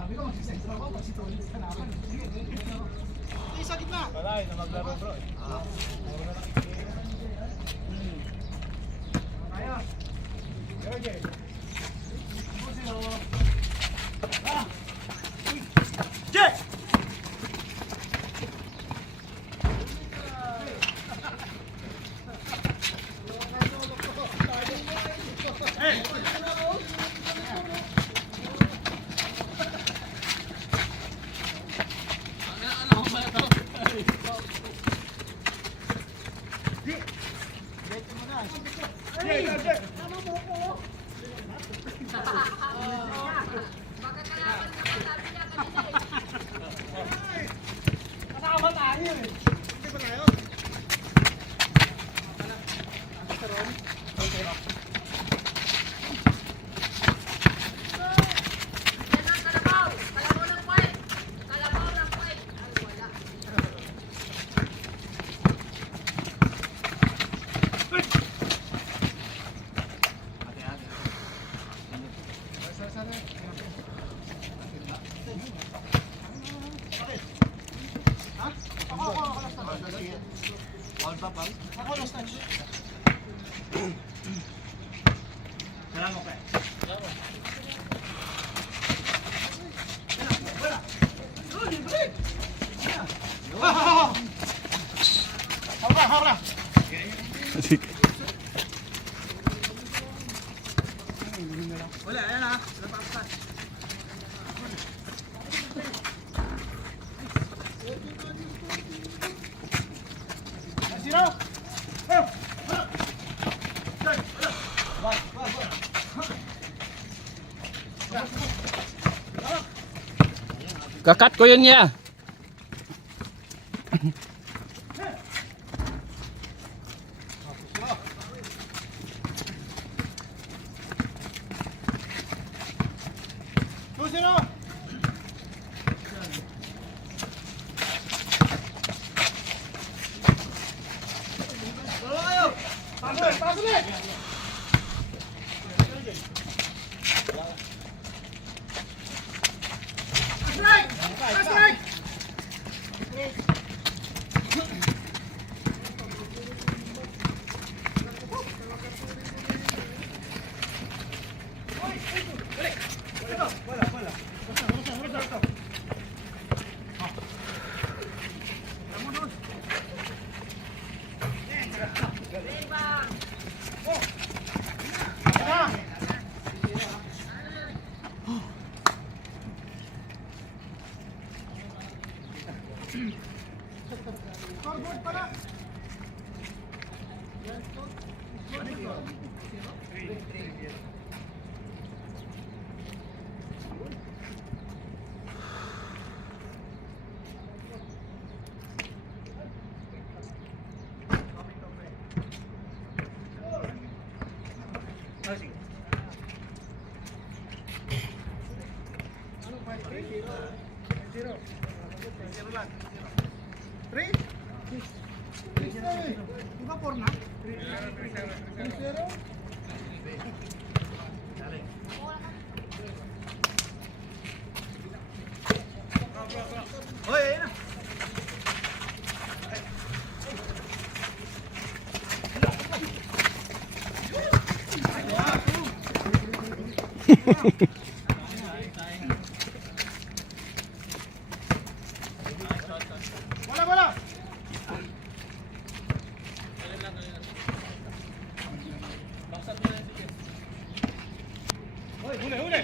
Sabi ko magsisentro ako pag si Tony sa kalaban. Isa gitna. Wala, na maglaro bro. Kaya. Okay. Jet! Ako lost touch. Salam mo kayo. Habra. Asik. Wala, ayan ha. Napapas. Zero. Kakat ko yun niya. Zero. Pasok ulit! Strike! Scoreboard pala. Zero lang. 3? Diba 4 na? 3-0? Hoy, ayun na. Bola. Hoy, huli. Huli.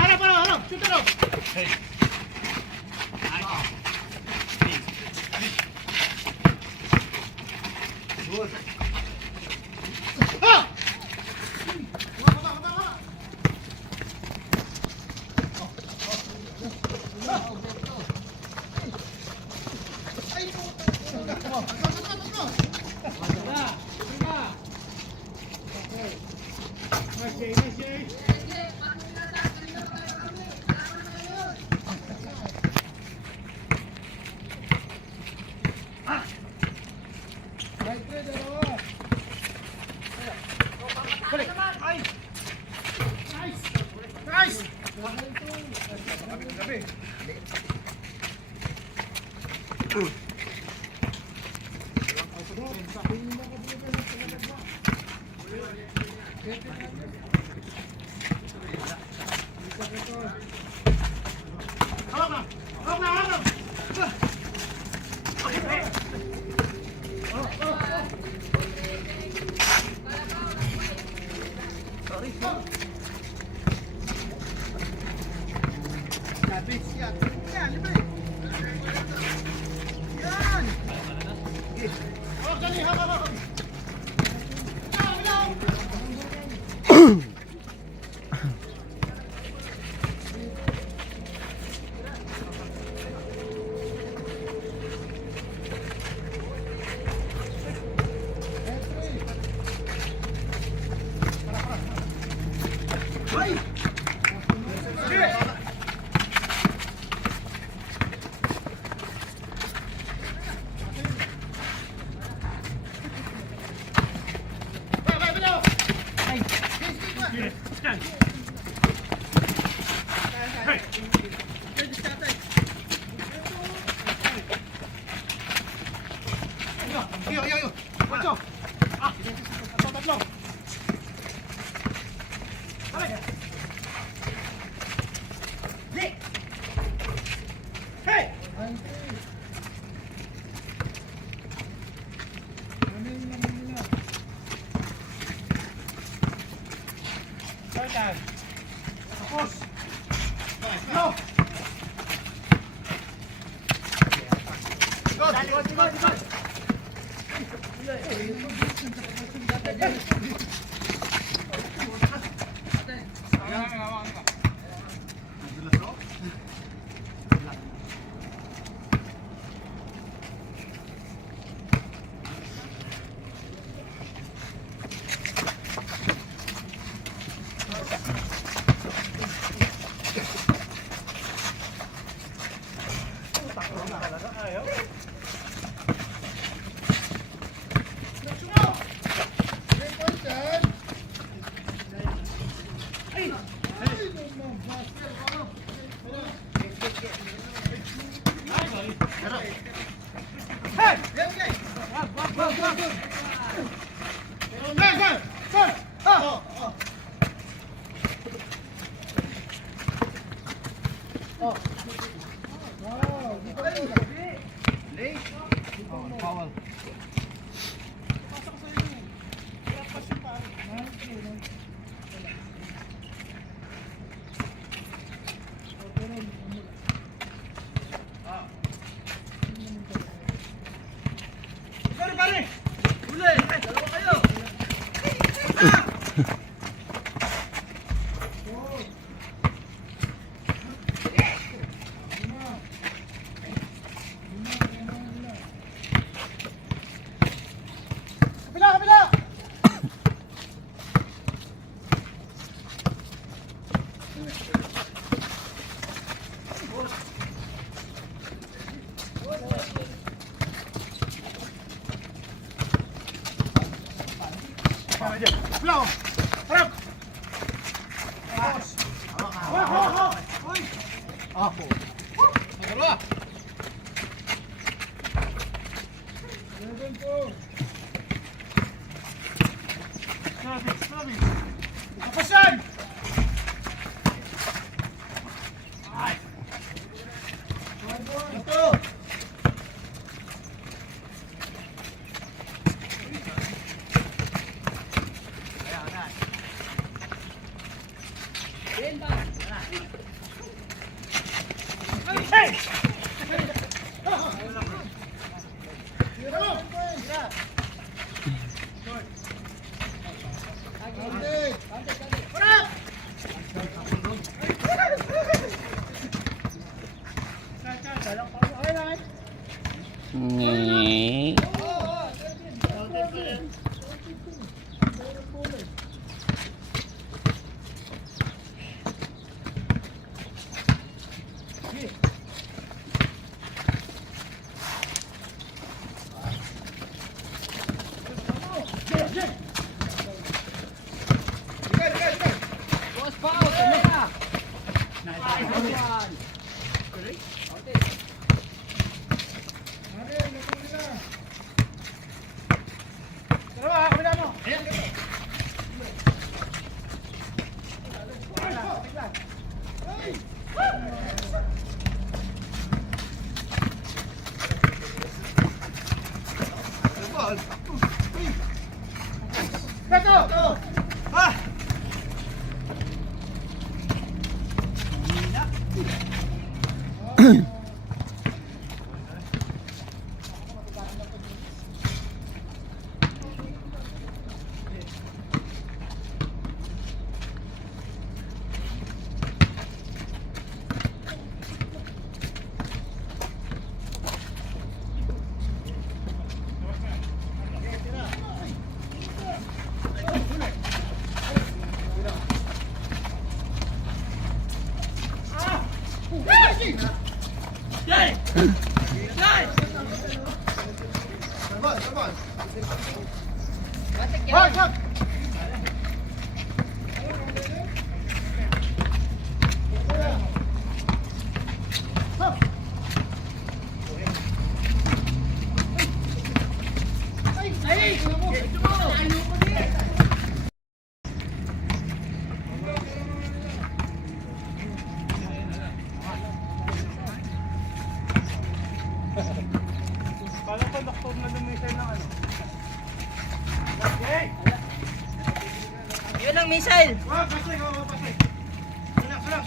Harap! Shoot, Nge. Kala ko doktor na lumisay ng ano. Yun ang missile. Wag, pasay, wag, pasay. Relax.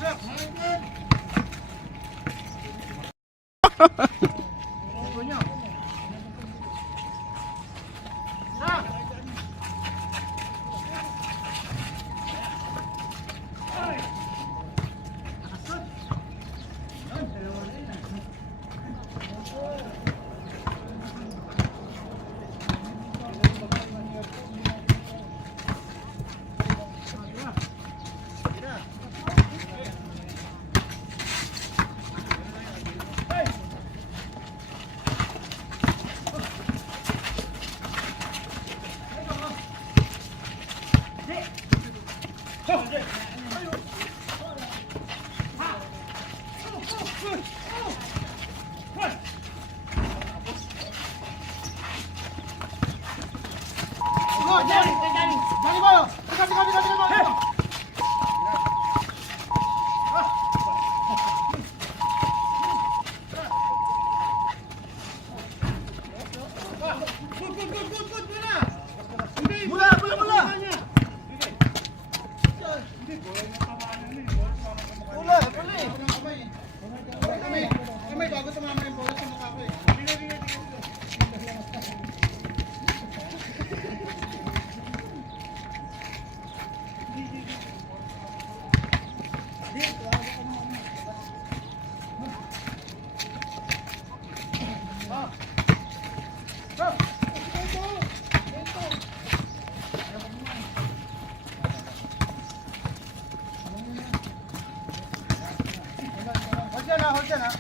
Hold dyan ha.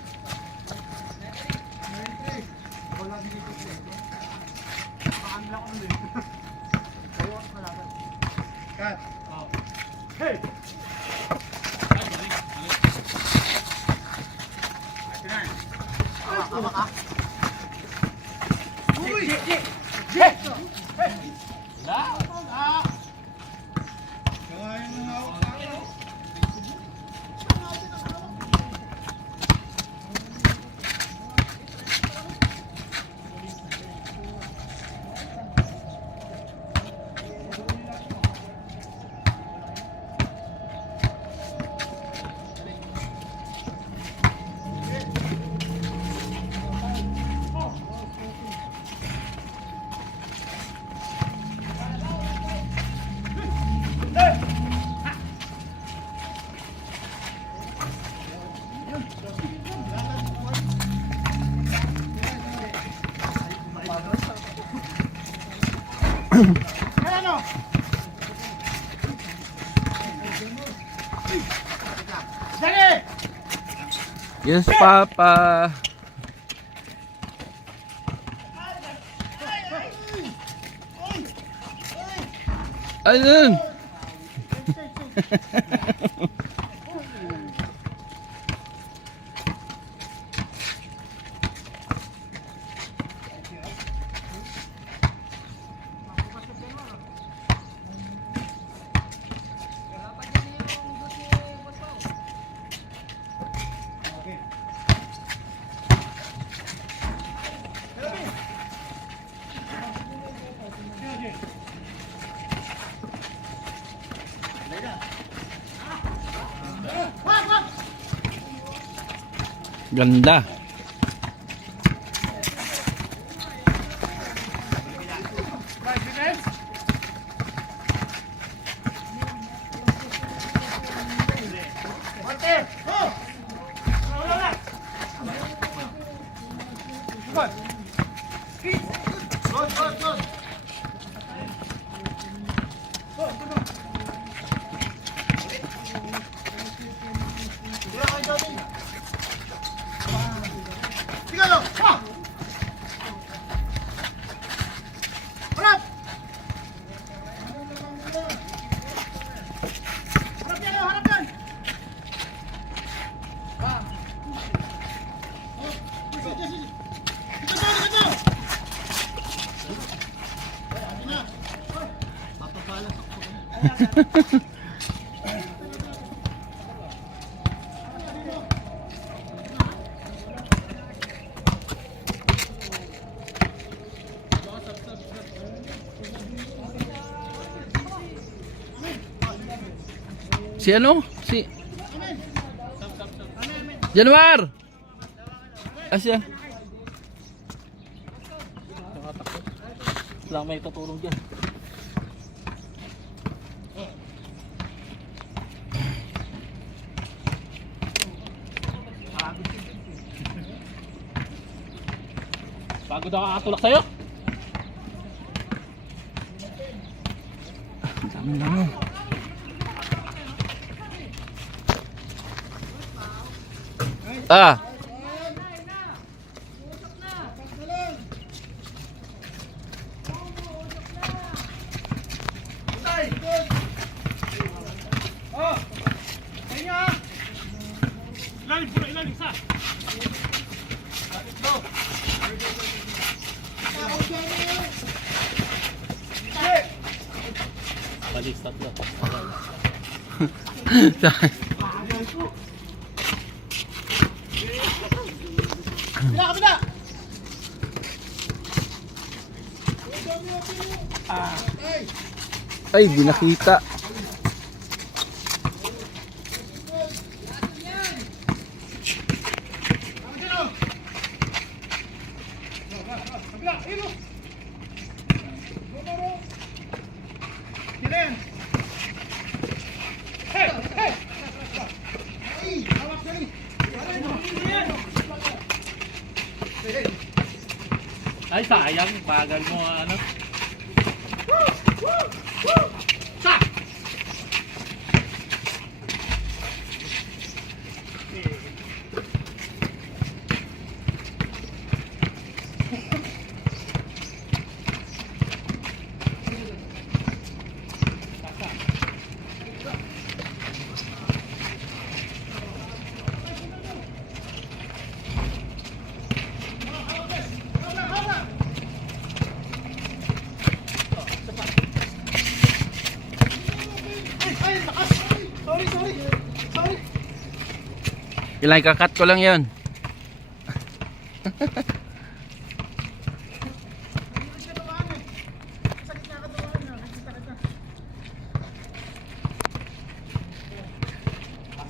Wala dito siya. Pakanla ko ulit. Kayo ang malaban. Cut. Hey! Tama ka? Uy! Hey! Kaya ano? Dali! Yes, Papa. Ayun. Ganda. Mate! Oh! Wala na! Good! Good! Sige lang! Ha! Harap! Harap yan! Harap yan! Si ano? Si Januar. Asya. Lang may tutulong dyan. Pagod ako kakatulak sa'yo. Dami lang. Ah. Oh! Kaya! Ilalim, puro ilalim sa! Go! Balis, tatlo. Kabila! Ay, di nakita. Kabila! Ilo! Kilen! Hey! Hey! Hawak dali! Ay, sayang. Bagal mo, ano. Sa! Ay, takas! Sorry! Sorry! Ilang kakat ko lang yon.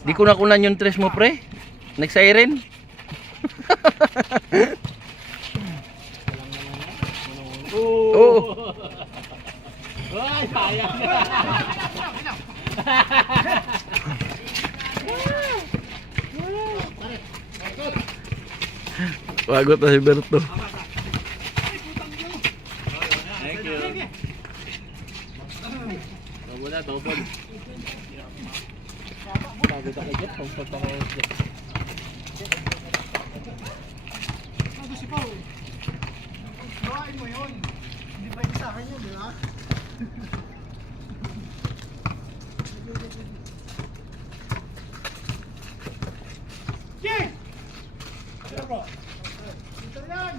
Di ko nakunan yung tres mo, pre. Nag-siren. Oo. Ay, sayang. Wagot na si Berto. Thank you. bro. Ito yan.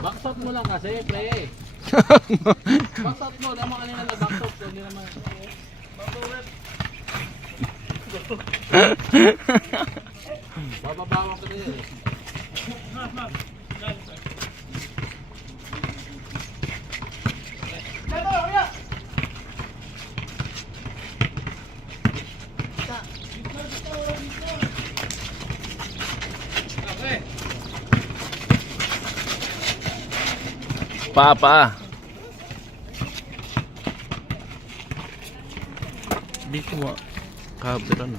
Backstop mo lang kasi, pre. Backstop mo. Naman kanina na backstop. So, hindi naman. Bababawan ko na yun eh. Dito, kuya. Okay. Pa. Di ko ma cover ano.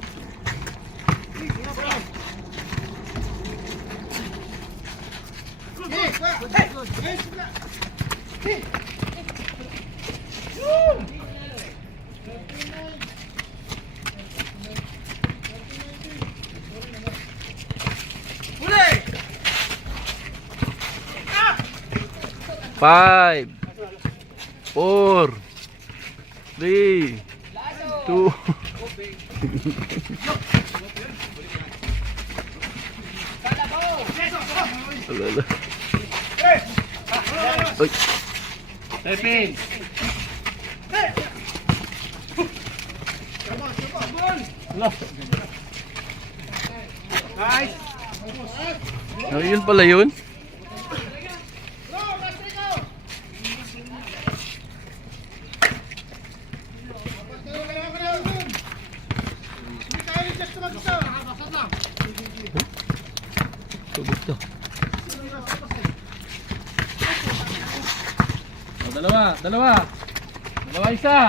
Five, 4, 3, 2. Alala. Uy. Pepin! Nice. Oh, yun pala yun. Tubig to. Oh, dalawa isa.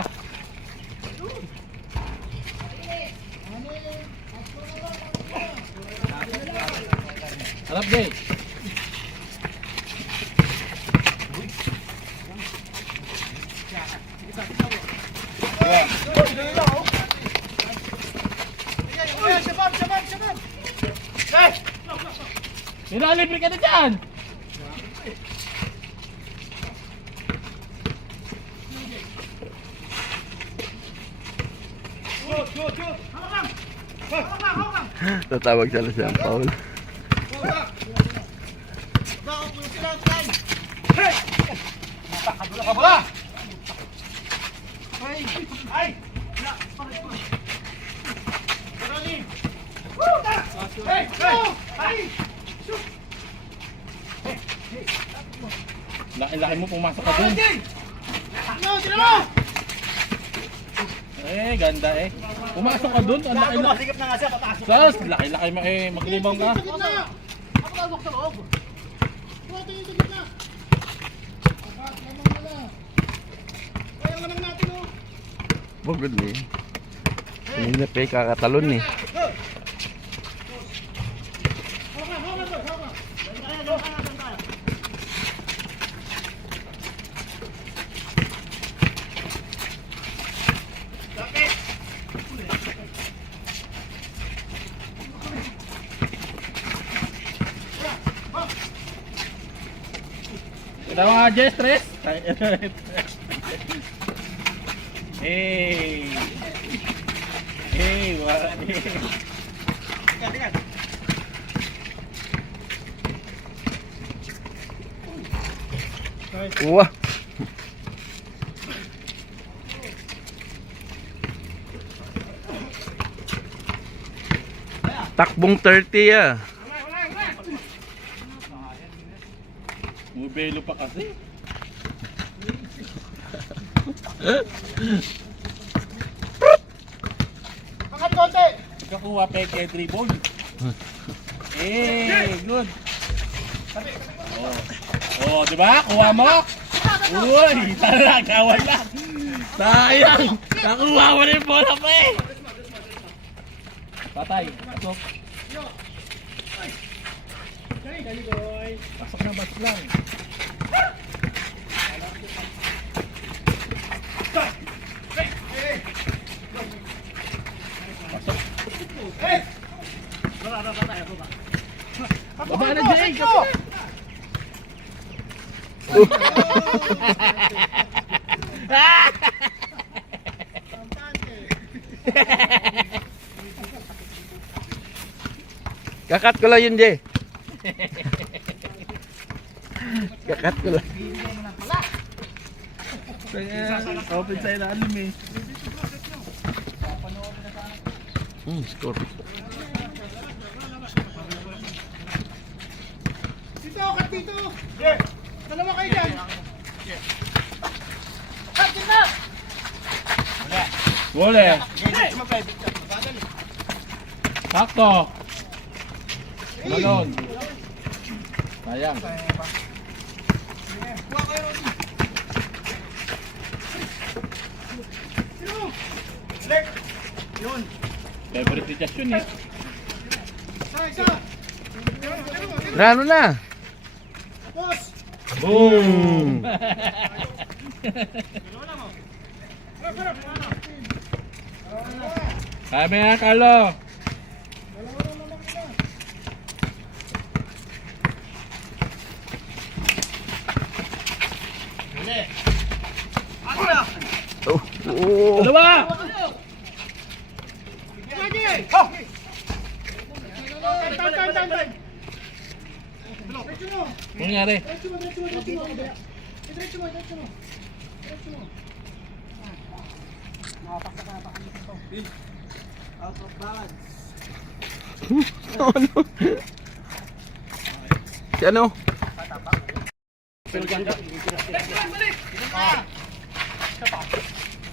Harap day. Nilalibre ka na dyan. Tatawag siya na siya, Paul. Laki-laki mo pumasok ka dun. Eh, ganda eh. Pumasok ka dun, ang laki-laki. Sikap na nga siya, papasok. Sas, laki-laki mo eh, maglibang ka. Ako pasok sa loob. Buhatin yung sa gitna. Kaya naman natin oh. Bugod ni. Hindi na pa kakatalon eh. Kita mga Jess, tres. Hey. Hey, what? Wah. Takbong 30 ah. Mubelo pa kasi. Angkat konti. Ikakuha peke dribble. Eh, good. Oh, di ba? Kuha mo. Uy, talaga wala. Sayang. Nakuha mo rin bola pa eh. Patay. Pasok. Dali boy. Pasok na bats lang. Baba na Jay. Kakat ko lang yun, Jay. Kakat ko lang. Open sa ilalim eh. Score. Dito, kat dito. Dalawa kayo dyan. Wala. Sakto. Balon. Sayang. Favorite ni Josh yun eh. Isa. Rano na. Boss. Boom! Sabi nga, Carlo. Oh, oh. Dalawa! Ano nangyari? Out of balance. Ano? Si ano?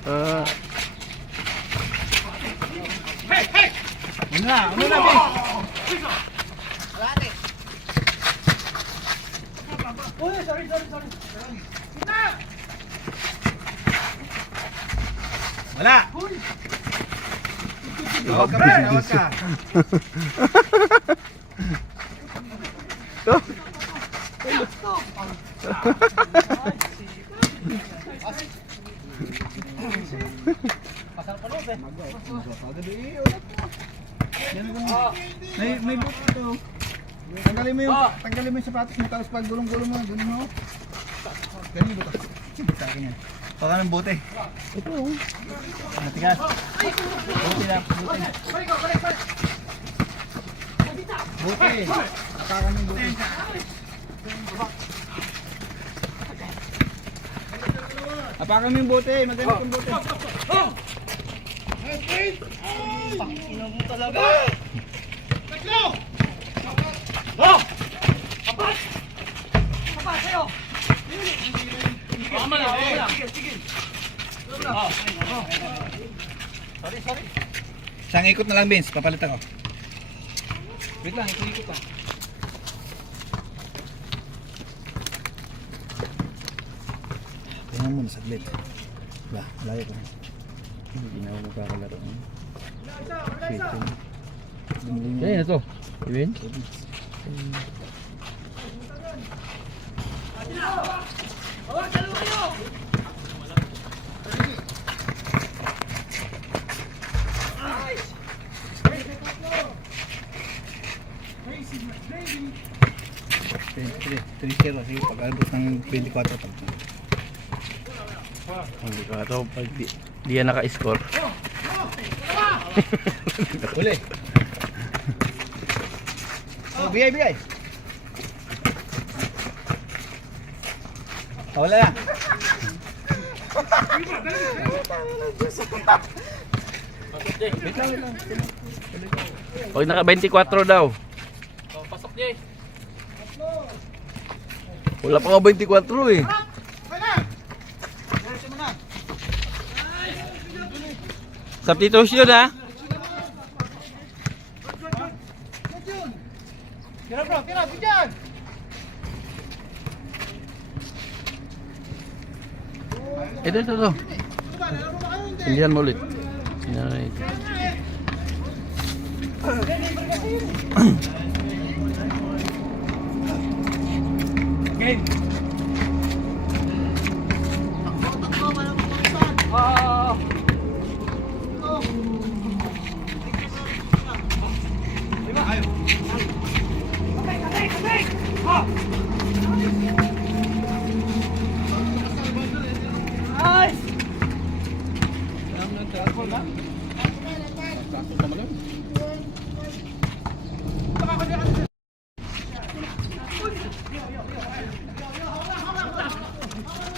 Ah, Ano na, Uy, sorry. Wala! Tawag ka ba? Tawag ka. May buto ito. Tanggalin mo yung sapatos mo tapos pag gulong-gulong mo, Ganun yung buto. Sa akin yan. Baka ng bote. ito. Matigas. Bote lang. Bote. Baka ng bote. Apakan mo yung bote. Maganda yung bote. Isang ikot na lang, Vince. Papalitan ko. Wait lang, ikot lang. Tingnan mo na saglit. Ba, malayo ko. Hindi na ako magkakalaro. Shit. Dumling. Kaya na to. Ibin? Sige, pag-albos ng 24 ito. Hindi ko ito. Pag di yan naka-score. Uli. Oh, bigay. Oh, wala na. Pag naka-24 daw. Pasok niya eh. Wala pa nga 24 eh. Substitution ha. Tira bro, tira, bigyan! Ito. Hindihan mo ulit. Hindihan ulit. Game!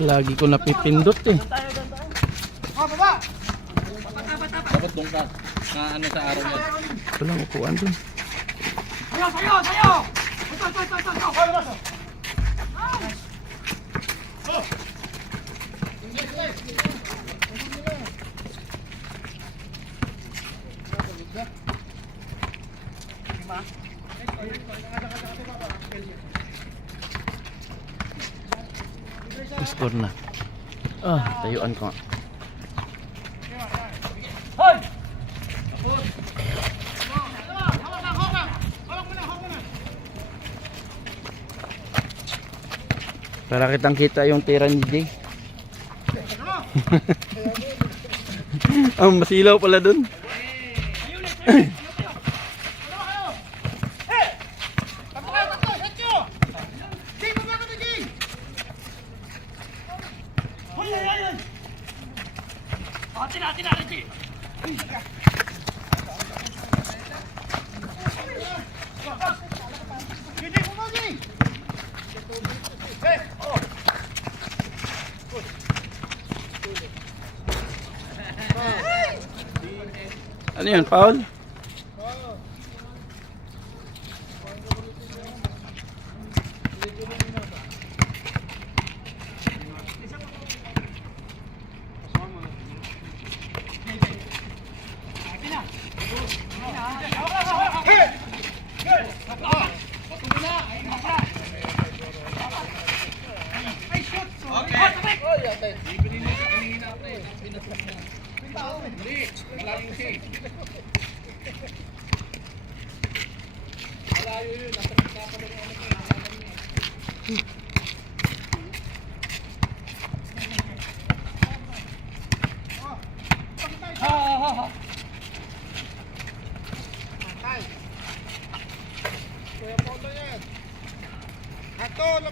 Lagi ko napipindot eh. Oh, baba! Dapat doon ka. Na ano sa araw yan. Walang upuan dun. Sayo, sayo, sayo! Ito, ito, ito, ito, ito! Oh, labas, oh. Score na. Ah, tayuan ko nga. Para kitang kita yung tira ni Jay. Ang masilaw pala dun. Ano yun, Paul?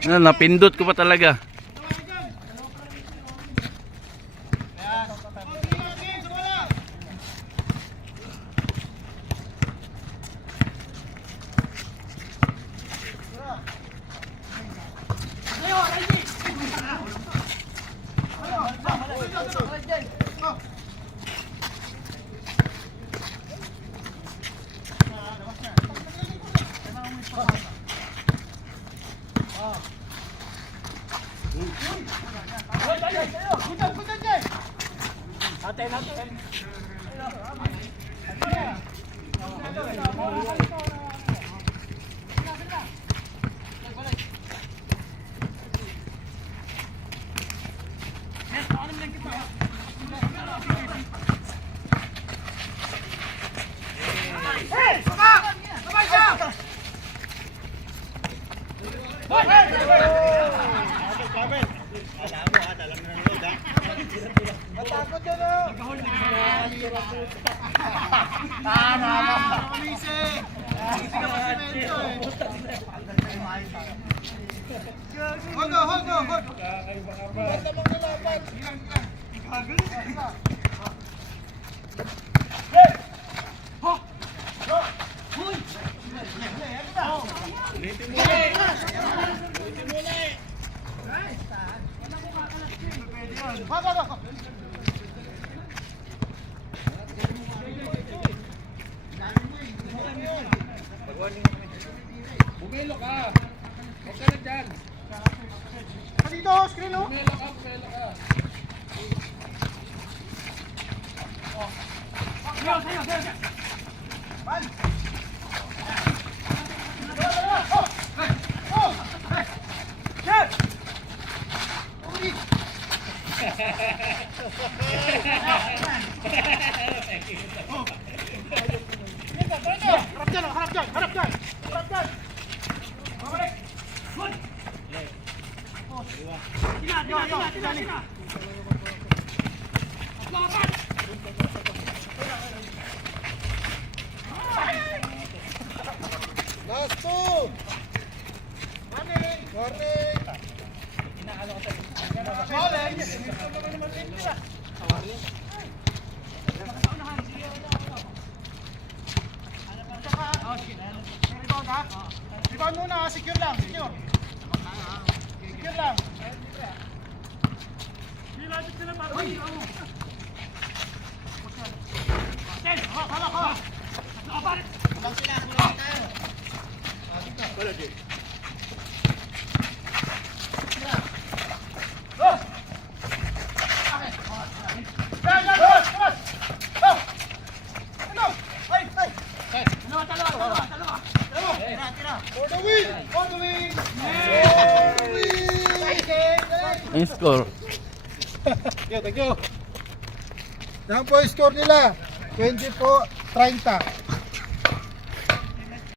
Ano, napindot ko pa talaga. Bumelo ka. Huwag ka na dyan. Dito, screen, oh. Bumelo ka, bumelo ka. Sayo, sayo, sayo. Pan. Harap dyan. Babalik. Good. Sina. Last two. Warning. Rebound muna, secure lang. Secure lang. For the win! For the win! Ang score. Thank you. Yan po yung score nila. 20 po, 30.